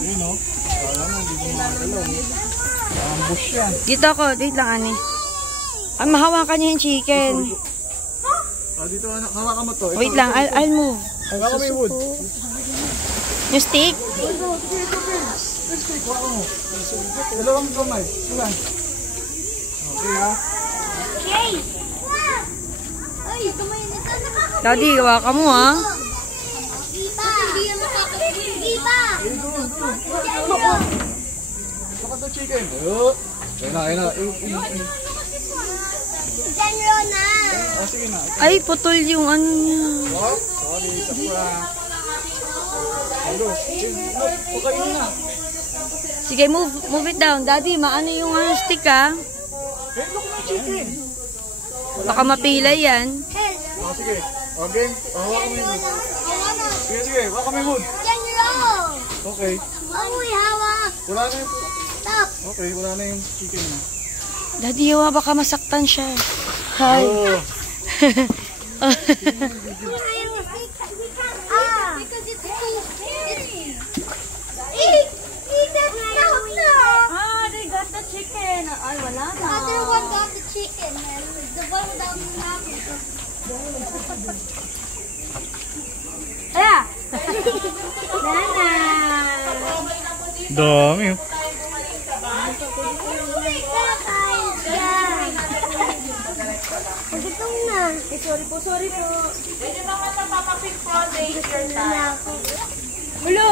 Yun o. Kala mo, hindi mo makagalaw. Ambush yan. Dito ako. Wait lang, ani. Ah, mahawakan niya yung chicken. Dito, hawakan mo to. Wait lang, I'll move. Hawakan mo yung wood. Yung stick? Yung stick, hawakan mo. Dalawang kamay. Ilan? Okay ha. Okay. Ay, tumayo na tayo. Daddy, hawakan mo ha. Hindi yan makakapit. Iba! Baka to chicken. Ayun na. Janro na. Sige na. Ay, putol yung ano niya. Wow, sorry. Sakura. Hello. Okay na. Sige, move it down. Daddy, maano yung stick ha? Look na chicken. Baka mapilay yan. Sige. Okay. Hawakan mo yung wood. Sige. Hawakan mo yung wood. Janro! Okay. Uy, hawak! Wala na yung... Stop! Okay, wala na yung chicken na. Daddy, yawa, baka masaktan siya. Hi. Because it's too... They got the chicken. Ay, wala na. The other one got the chicken, man. The one without the napkin. Kaya! Nana! Dami. Pagkatong na. Sorry po. Pwede naman sa Papa Pig Foundation na. Ulo!